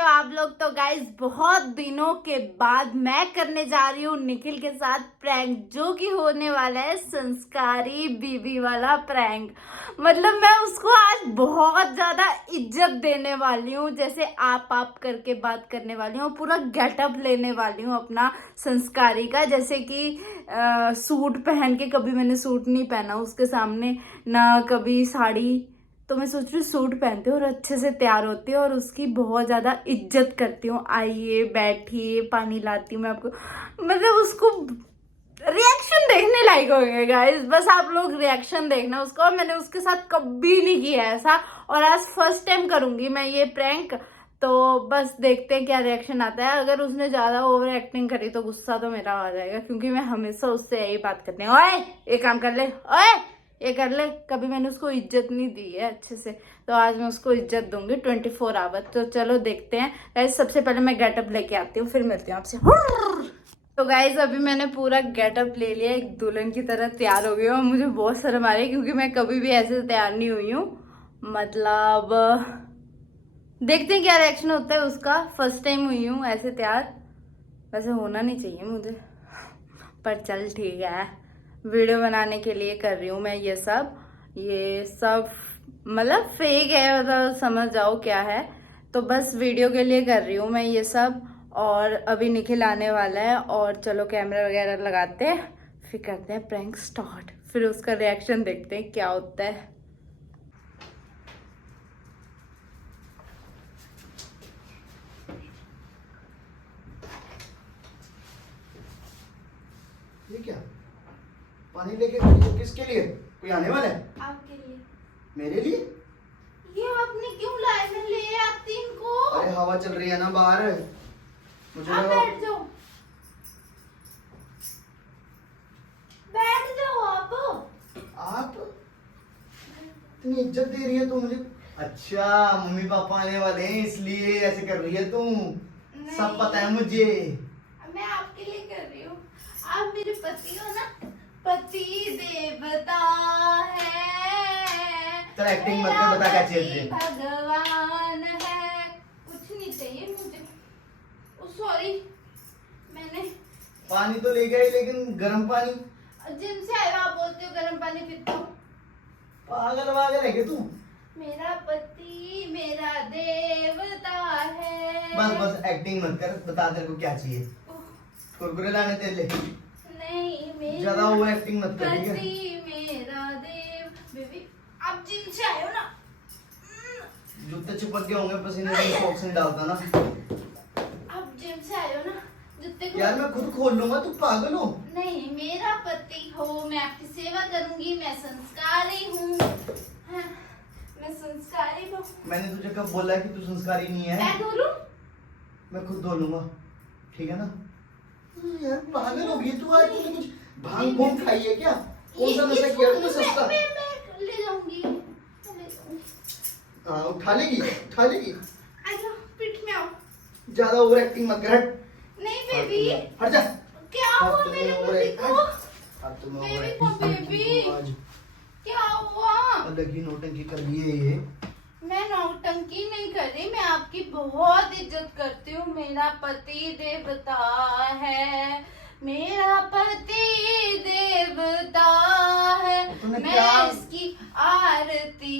हो आप लोग? तो गाइस बहुत दिनों के बाद मैं करने जा रही हूँ निखिल के साथ प्रैंक, जो कि होने वाला है संस्कारी बीबी वाला प्रैंक। मतलब मैं उसको आज बहुत ज्यादा इज्जत देने वाली हूँ, जैसे आप करके बात करने वाली हूँ, पूरा गेटअप लेने वाली हूँ अपना संस्कारी का। जैसे कि सूट पहन के, कभी मैंने सूट नहीं पहना उसके सामने, ना कभी साड़ी, तो मैं सोच रही हूँ सूट पहनती हूँ और अच्छे से तैयार होती हूँ और उसकी बहुत ज्यादा इज्जत करती हूँ। आइए बैठिए, पानी लाती हूँ मैं आपको। मतलब उसको रिएक्शन देखने लायक होंगे गाइस, बस आप लोग रिएक्शन देखना उसका। और मैंने उसके साथ कभी नहीं किया ऐसा, और आज फर्स्ट टाइम करूंगी मैं ये प्रैंक। तो बस देखते हैं क्या रिएक्शन आता है। अगर उसने ज्यादा ओवर एक्टिंग करी तो गुस्सा तो मेरा आ जाएगा, क्योंकि मैं हमेशा उससे यही बात करती हूँ, ओए ये काम कर ले, ओए ये कर ले। कभी मैंने उसको इज्जत नहीं दी है अच्छे से, तो आज मैं उसको इज्जत दूंगी 24 आवर। तो चलो देखते हैं गाइस। सबसे पहले मैं गेटअप लेके आती हूँ, फिर मिलती हूँ आपसे। तो गाइज अभी मैंने पूरा गेटअप ले लिया, एक दुल्हन की तरह तैयार हो गई हूँ। मुझे बहुत शर्म आ रही है, क्योंकि मैं कभी भी ऐसे तैयार नहीं हुई हूँ। मतलब देखते हैं क्या रिएक्शन होता है उसका। फर्स्ट टाइम हुई हूँ ऐसे तैयार, वैसे होना नहीं चाहिए मुझे, पर चल ठीक है, वीडियो बनाने के लिए कर रही हूँ मैं ये सब। मतलब फेक है, मतलब समझ जाओ क्या है। तो बस वीडियो के लिए कर रही हूँ मैं ये सब। और अभी निखिल आने वाला है, और चलो कैमरा वगैरह लगाते हैं, फिर करते हैं प्रैंक स्टार्ट, फिर उसका रिएक्शन देखते हैं क्या होता है। ये क्या पानी लेके खड़ी हो? किसके लिए? कोई आने वाला है? आपके लिए। मेरे लिए? ये आपने क्यों लाए? मैं ले आती इनको। अरे हवा चल रही है ना बाहर, मुझे आप लगा। बैठ जाओ, बैठ जाओ आप इतनी इज्जत दे रही है तू मुझे। अच्छा, मम्मी पापा आने वाले हैं इसलिए ऐसे कर रही है तू। सब पता है मुझे। मैं आपके लिए कर रही हूँ। आप मेरे पति हो ना, पति देवता है। चल एक्टिंग मत कर, बता क्या चाहिए तुझे? भगवान है। कुछ नहीं चाहिए मुझे। सॉरी, मैंने पानी तो ले गए, लेकिन गर्म पानी। जिनसे आए आप बोलते हो गर्म पानी पीता हूँ। पागल वागल है क्या तू? मेरा पति मेरा देवता है। बस बस एक्टिंग मत कर, बता तेरे को क्या चाहिए। कुरकुरे लाने तेरे लिए? नहीं, मेरा ज्यादा ओवर एक्टिंग मत कर, ठीक है? पति मेरा देव। बेबी आप जिनसे आए हो ना, जूते चिपक गए होंगे पसीने से, सॉक्स नहीं डालता ना। आप जिम से आए हो ना, जूते यार मैं खुद खोल लूंगा, तू पागल हो? नहीं, मेरा पति हो, मैं आपकी सेवा करूंगी, मैं संस्कारी हूँ। हाँ, मैं संस्कारी हूँ। मैंने तुझे कब बोला कि तू संस्कारी नहीं है? मैं धो लूं? मैं खुद धो लूंगा, ठीक है ना? यार पागल हो गई तू। आज तूने कुछ भांग भूंग खाई है क्या? कौन सा नशा किया तूने सस्ता? मैं ले जाऊंगी, मैं ले जाऊंगी। हाँ उठा लेगी, उठा लेगी। आ जाओ, पीठ में आओ। ज्यादा ओवर एक्टिंग मत कर, हट। नहीं बेबी, हट जा। क्या हुआ मेरे पति को? अब तुम ओवर बेबी को, बेबी एक्टिंग आज क्या हुआ? अलग ही नौटंकी कर रही है ये। मैं नौटंकी नहीं कर रही, मैं आपकी बहुत इज्जत करती हूँ। मेरा पति देवता है, मेरा पति देवता है, मैं इसकी आरती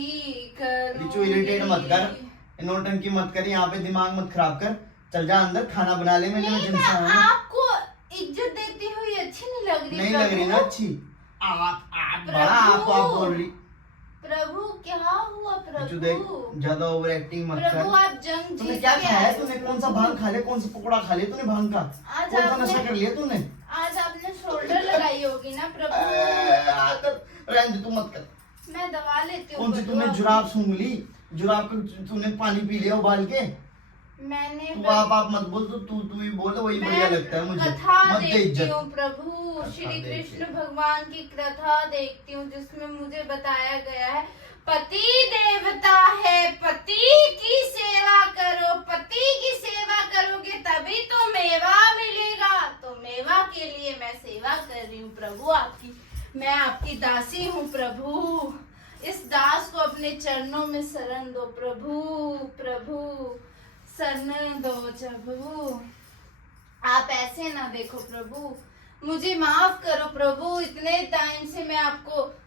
बिचू इरिटेट मत कर, नौटंकी मत कर, यहाँ पे दिमाग मत खराब कर। चल जा अंदर, खाना बना ले। मैंने नहीं, जिनसे मैं आपको इज्जत देती हुई अच्छी नहीं लग रही? नहीं लग रही ना अच्छी? आप बड़ा आप बोल रही। प्रभु क्या हुआ? बिचू देख, प्रभु ज्यादा ओवर एक्टिंग मत कर। प्रभु आप जंग तूने जीत क्या के खाया आए है? हो। तूने कौन सा भांग खा लिया? कौन सा पकौड़ा खा लिया तूने भांग का? आज कौन सा आपने- नशा कर लिया तूने? आज आपने शोल्डर लगाई होगी ना प्रभु। रहने दे, तू मत कर। मैं दवा लेती हूँ। कौन सी तूने जुराब सूंघ ली? जुराब का तूने पानी पी लिया उबाल के? मैंने तू आप मत बोल, तू ही बोल, वही बढ़िया लगता है मुझे। कथा मत दे देखती इज्जत। हूँ प्रभु, श्री कृष्ण भगवान की कथा देखती हूँ, जिसमें मुझे बताया गया है पति देवता है, पति की सेवा करो, पति की सेवा करोगे तभी तो मेवा मिलेगा। तो मेवा के लिए मैं सेवा कर रही हूँ प्रभु आपकी। मैं आपकी दासी हूँ प्रभु। इस दास को अपने चरणों में शरण दो प्रभु। प्रभु सरने दो प्रभु, आप ऐसे ना देखो प्रभु, मुझे माफ करो प्रभु। इतने टाइम से मैं आपको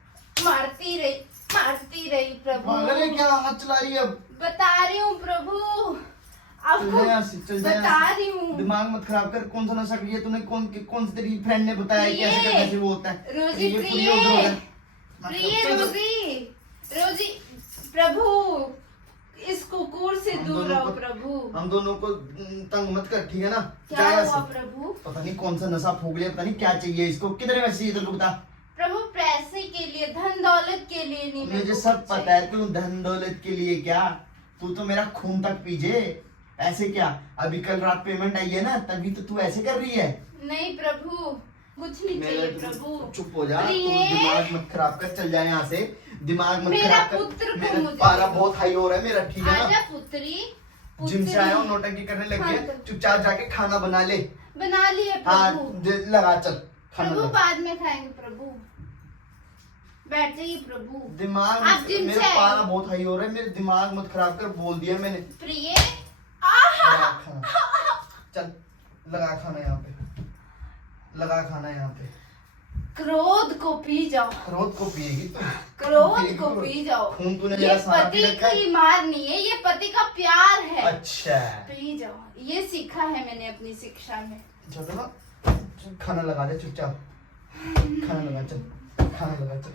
मारती रही प्रभु। पागल है क्या, हाथ चला रही है अब? बता रही हूँ प्रभु, आपको चल जा बता यहाँ से। रही हूँ। दिमाग मत खराब कर। कौन सा नशा किया तूने? कौन सी तेरी फ्रेंड ने बताया कि ऐसे करने से वो होता है? रोजी ये प्रिय, पूरी उधर हो गया। प्रिय रोजी प्रभु, इस कुकुर से हम दूर दोनों रहो को- प्रभु। हम दोनों को तंग मत कर, ठीक है ना? क्या जा यहाँ हुआ से। प्रभु? पता नहीं कौन सा नशा फूक लिया, पता नहीं क्या चाहिए इसको। कितने पैसे चाहिए तेरे को बता? प्रभु पैसे के लिए, धन दौलत के लिए नहीं, मेरे मुझे को सब कुछ पता चाहिए। है, तू धन दौलत के लिए क्या, तू तो मेरा खून तक पीजे। ऐसे क्या? अभी कल रात पेमेंट आई है ना, तभी तो तू ऐसे कर रही है। नहीं प्रभु, कुछ नहीं चाहिए प्रभु। चुप हो जा, तू प्रिय, दिमाग मत खराब कर, चल जा यहाँ से। दिमाग मत मेरा खराब कर। पुत्र को मेरा मुझे पारा दे दो। बहुत हाई हो रहा है मेरा, ठीक है आजा ना? पुत्री, जिम से आया हूँ, नौटंकी करने लग हाँ, गया। तो- चुपचाप जाके खाना बना ले। बना लिए हाँ प्रभु। लगा, चल खाना प्रभु लगा। बाद में खाएंगे प्रभु, बैठ जाइए प्रभु। दिमाग आप जिम मेरा से आए पारा हो। बहुत हाई हो रहा है, मेरे दिमाग मत खराब कर, बोल दिया मैंने। प्रिय, लगा खाना, चल लगा खाना यहाँ पे, लगा खाना यहाँ पे। क्रोध को पी जाओ, क्रोध को पिएगी तू? क्रोध पिएगी को तू? पी जाओ। खून तूने ये मेरा सारा पी पति रखा है। की मार नहीं है, ये पति का प्यार है। अच्छा पी जाओ, ये सीखा है मैंने अपनी शिक्षा में। चलो ना, चल, खाना लगा दे चुपचाप। खाना लगा, चल खाना लगा, चल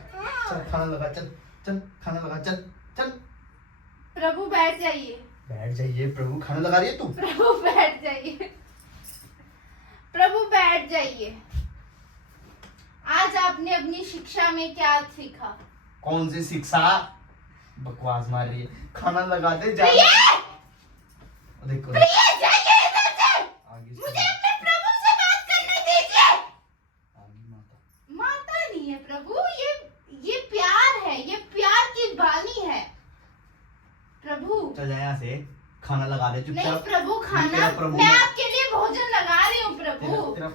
चल खाना लगा, चल चल खाना लगा, चल चल। प्रभु बैठ जाइए, बैठ जाइए प्रभु, खाना लगा रही है तू? प्रभु बैठ जाइए, प्रभु बैठ जाइए। आज आपने अपनी शिक्षा में क्या सीखा? कौन सी शिक्षा? बकवास मार रही है। खाना लगा दे जा। प्रिय, देखो प्रिय जाइए इधर से, आगे से- मुझे अपने प्रभु से बात करने दीजिए। आगे माता। माता नहीं है प्रभु, ये प्यार है, ये प्यार की वाणी है प्रभु। चल जा यहाँ से, खाना लगा दे नहीं चुपचाप। प्रभु, खाना तेरा प्रभु मैं है। आपके लिए भोजन लगा रही हूँ तेरा प्रभु। तेरा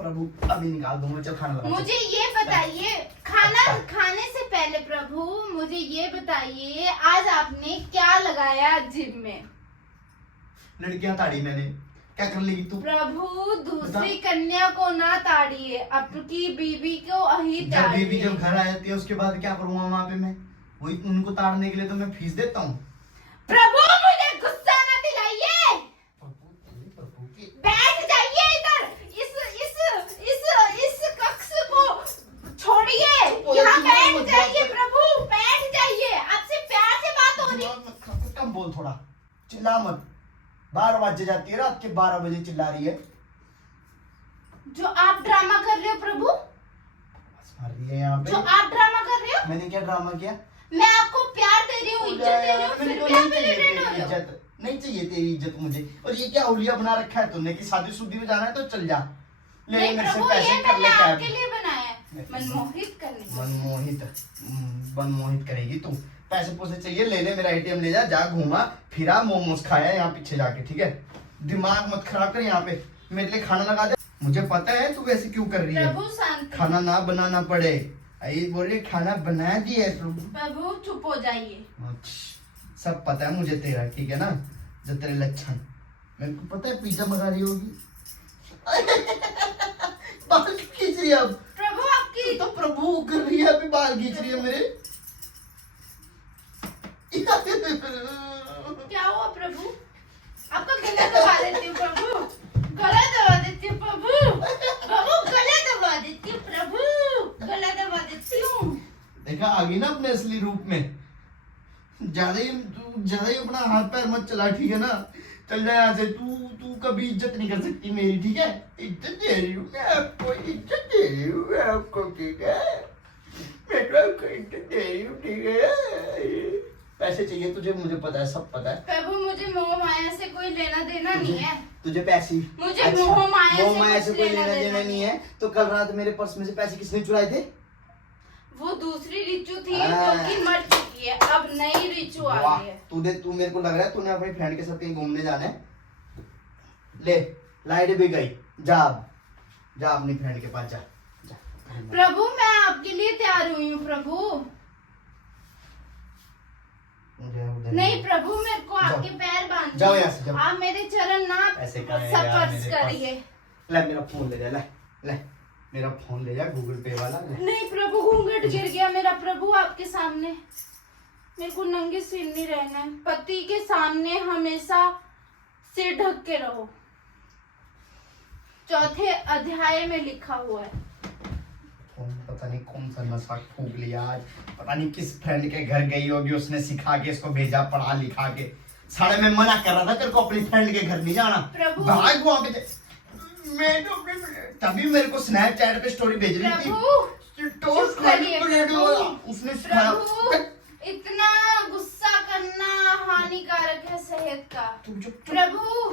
प्रभु अभी निकाल दूंगा, चल खाना लगा। मुझे ये बताइए, खाना अच्छा। खाने से पहले प्रभु मुझे ये बताइए, आज आपने क्या लगाया जिम में? लड़कियां ताड़ी मैंने, क्या कर लेगी तू? प्रभु दूसरी कन्या को ना ताड़िए, आपकी बीबी को ही जब बीबी ताड़िए। जब घर आ जाती है उसके बाद क्या करूंगा वहां पे मैं? वही उनको ताड़ने के लिए तो मैं फीस देता हूँ। प्रभु मुझे गुस्सा न दिलाइए, प्रभु की बैठ जाइए इधर, इस कक्ष को छोड़िए, यहाँ बैठ जाइए प्रभु, बैठ जाइए। आपसे प्यार से बात हो रही। दिमाग मत खराब कर, कम बोल थोड़ा, चिल्ला मत। 12 बजे जाती है, रात के 12 बजे चिल्ला रही है। जो आप ड्रामा कर रहे हो प्रभु, बस मार रही है यहाँ पे। जो आप ड्रामा कर रहे हो, मैंने क्या ड्रामा किया? मैं आपको प्यार दे रही हूँ, इज्जत दे रही हूँ, फिर मेरे को भी आप नहीं चाहिए इरिटेट हो तेरी रहे हो। इज्जत, नहीं चाहिए तेरी इज्जत मुझे। और ये क्या हुलिया बना रखा है तूने कि शादी शुदी में जाना है तो चल जा, ले नहीं मेरे से प्रभु, पैसे ये कर ले मैंने कैब। आपके लिए बनाया है, मनमोहित करने के लिए। मनमोहित करेगी तू। पैसे पूसे चाहिए, ले ले, मेरा एटीएम ले जा, जा घूमा फिरा, मोमोज खाया यहाँ पीछे जाके, ठीक है? दिमाग मत खराब कर, यहाँ पे मेरे लिए खाना लगा दे। मुझे पता है तू वैसे क्यों कर रही है, प्रभु शांति, खाना ना बनाना पड़े। आई बोल रही खाना बना दिया है प्रभु। प्रभु चुप हो जाइए। सब पता है मुझे तेरा, ठीक है ना? जो तेरे लक्षण, मेरे को पता है पिज्जा मंगा रही होगी। बाल क्यों खींच रही है अब? प्रभु आपकी तू तो प्रभु कर रही है, अभी बाल खींच रही है मेरे। क्या हुआ प्रभु? आपका गला दबा देती हूँ प्रभु, गला दबा देती हूँ प्रभु, प्रभु गला दबा देती हूँ प्रभु, गला दबा देती हूँ। देखा आ गई ना अपने असली रूप में। ज्यादा ही अपना हाथ पैर मत चला, ठीक है ना? चल जा यहाँ से, तू कभी इज्जत नहीं कर सकती मेरी, ठीक है? इज्जत दे रही हूँ मैं आपको, इज्जत दे रही हूँ मैं आपको, ठीक है? मैं तो आपको इज्जत दे रही हूँ, ठीक है? पैसे चाहिए तुझे, मुझे पता है, सब पता है। प्रभु मुझे मोह माया से कोई लेना देना नहीं है। तुझे पैसे, मुझे अच्छा, मोह माया से कोई लेना देना नहीं है। तो कल रात मेरे पर्स में से पैसे किसने चुराए थे? वो दूसरी रिचू थी हाँ। जो कि मर चुकी है, अब नई रिचू आ वाह, गई है। तू मेरे को लग रहा है तूने अपनी फ्रेंड के साथ कहीं घूमने जाना है। ले लाइट भी गई, जा अपनी फ्रेंड के पास जा। प्रभु मैं आपके लिए तैयार हुई हूँ प्रभु। मुझे घर नहीं प्रभु, मेरे को जाओ। आपके पैर बांध जाओ यहाँ से, जाओ। आप मेरे चरण ना ऐसे करें यार स्पर्श मेरे पास। करिए। ले मेरा फोन ले जा, ले मेरा फोन ले जा, गूगल पे वाला ले। नहीं प्रभु, घूंघट गिर गया मेरा प्रभु आपके सामने। मेरे को नंगे सिर नहीं रहना है। पति के सामने हमेशा सिर ढक के रहो, चौथे अध्याय में लिखा हुआ है। फोन पता नहीं कौन सा नशा फूक लिया आज, पता नहीं किस फ्रेंड के घर गई होगी, उसने सिखा के इसको भेजा, पढ़ा लिखा के। साले मैं मना कर रहा था तेरे को अपनी फ्रेंड के घर नहीं जाना, प्रभु। भाग वहां पे। मैं तो तभी मेरे को स्नैपचैट पे स्टोरी भेज रही थी। प्रभु टोस्ट करिए वीडियो वाला उसने सिखाया। प्रभु, इतना गुस्सा करना हानिकारक है सेहत का। तुम चुप प्रभु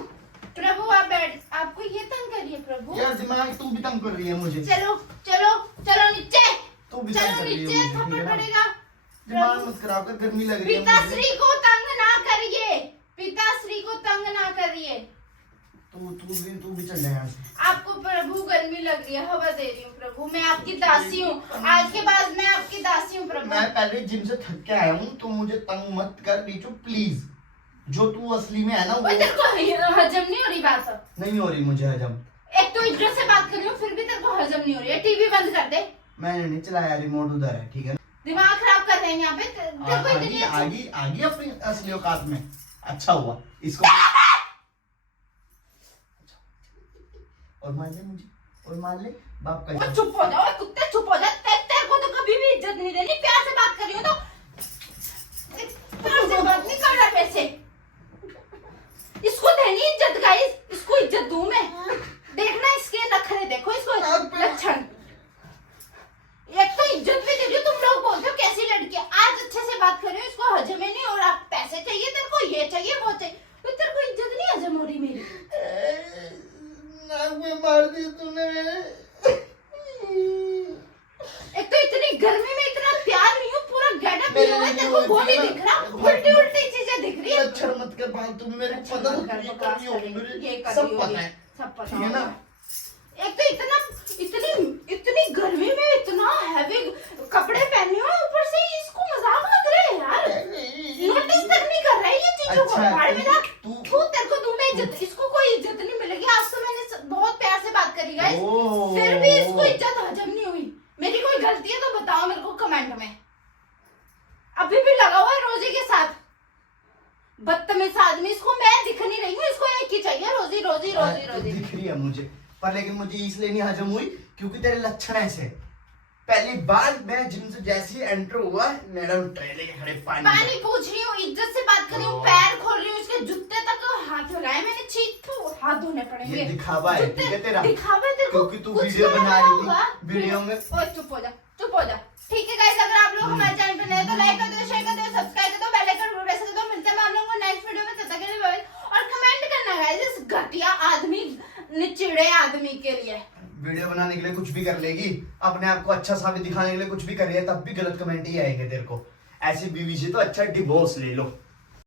प्रभु आप बैठ, आपको ये तंग करिए प्रभु। यार दिमाग तू भी तंग कर रही है मुझे। चलो चलो चलो नीचे, तू भी तंग चलो कर रही है नीचे, मुझे, थप्पड़ ठीक है ना? पड़ेगा। दिमाग मत खराब कर, गर्मी लग रही है मुझे। पिताश्री को तंग ना करिए, पिताश्री को तंग ना करिए। तू भी चल जा यहाँ से। आपको प्रभु गर्मी लग रही है, हवा दे रही हूँ प्रभु। मैं आपकी दासी हूँ, आज के बाद मैं आपकी दासी हूँ प्रभु। मैं पहले जिम से थक के आया हूँ, तो मुझे तंग मत कर नीचू प्लीज। जो तू असली में है ना वो तेरे को हजम नहीं हो रही बात। नहीं हो रही मुझे हजम। एक तो इज्जत से बात कर रही हूँ, फिर भी तेरे को हजम नहीं हो रही है। टीवी बंद कर दे। मैंने नहीं चलाया, रिमोट उधर है, ठीक है। दिमाग खराब कर रहे हैं यहाँ पे। तेरे को इतनी आगी आगी अपनी असली औकात में। अच्छा हुआ इसको और मान ले मुझे, और मान ले बाप का। चुप हो जाओ कुत्ते, चुप हो जा। तेरे को तो कभी भी इज्जत नहीं देनी। प्यार से बात कर रही हूँ तो प्यार से बात नहीं कर रहा वैसे। इसको देनी इज्जत गाइस, इसको इज्जत दूं मैं। देखना इसके नखरे, देखो इसको लक्षण। एक तो इज्जत भी दे रही हो, तुम लोग बोलते हो कैसी लड़की है। आज अच्छे से बात कर रही हो, इसको हजम ही नहीं हो रहा। पैसे चाहिए तेरे को, ये चाहिए वो चाहिए, तो तेरे को इज्जत नहीं हजम हो रही मेरी। नाक में मार दी तूने मेरे। एक तो इतनी गर्मी में इतना प्यार नहीं हो, पूरा गेटअप लिया हुआ है, तेरे को वो नहीं दिख रहा, उल्टी उल्टी चीजें दिख रही है। अच्छा मत कर फालतू में, मेरे पता तो तू ये कर रही होगी, मुझे सब पता है, सब पता ठीक है ना। एक तो इतनी गर्मी में इतना हैवी कपड़े पहने हो, ऊपर से इसको मजाक लग रहा है यार। नोटिस तक नहीं कर रहा है ये चीजों को। अच्छा, भाड़ में ना तू- तू, तेरे को दूं मैं इज्जत, इसको कोई इज्जत नहीं मिलेगी। आज तो मैंने बहुत प्यार से बात करी गाइस, ओह। फिर भी इसको इज्जत हजम नहीं हुई। मेरी कोई गलती है तो बताओ मेरे को कमेंट में। अभी भी लगा हुआ है रोजी के साथ, बदतमीज आदमी। इसको मैं दिख नहीं रही हूँ, इसको एक ही चाहिए, रोजी रोजी रोजी रोजी। दिख रही है मुझे, पर लेकिन मुझे इसलिए नहीं हजम हुई क्योंकि तेरे लक्षण ऐसे। पहली बार मैं जिम से जैसे ही एंटर हुआ, मैडम ट्रे लेके खड़े पानी पूछ रही हूँ, इज्जत से बात कर रही हूँ, पैर खोल रही हूँ, इसके जूते तक हाथ लगाए मैंने। छीट, हाथ धोने पड़ेंगे। ये दिखावा है, ठीक है तेरा, दिखावा है तेरे को, क्योंकि तू कुछ वीडियो तो बना लगा रही होगा। थी, वीडियो में। ओए चुप हो जा, चुप हो जा। ठीक है गाइस, अगर आप लोग हमारे चैनल पे नए तो लाइक कर दो, शेयर कर दो, सब्सक्राइब कर दो, बेल आइकन प्रेस कर दो। मिलते हैं हम लोगों को नेक्स्ट वीडियो में, तब तक के लिए बाय। और कमेंट करना गाइस इस घटिया आदमी, निचिड़े आदमी के लिए। वीडियो बनाने के लिए कुछ भी कर लेगी, अपने आप को अच्छा साबित दिखाने के लिए कुछ भी कर रही है, तब भी गलत कमेंट ही आएंगे तेरे को। ऐसी बीवी से तो अच्छा डिवोर्स ले लो।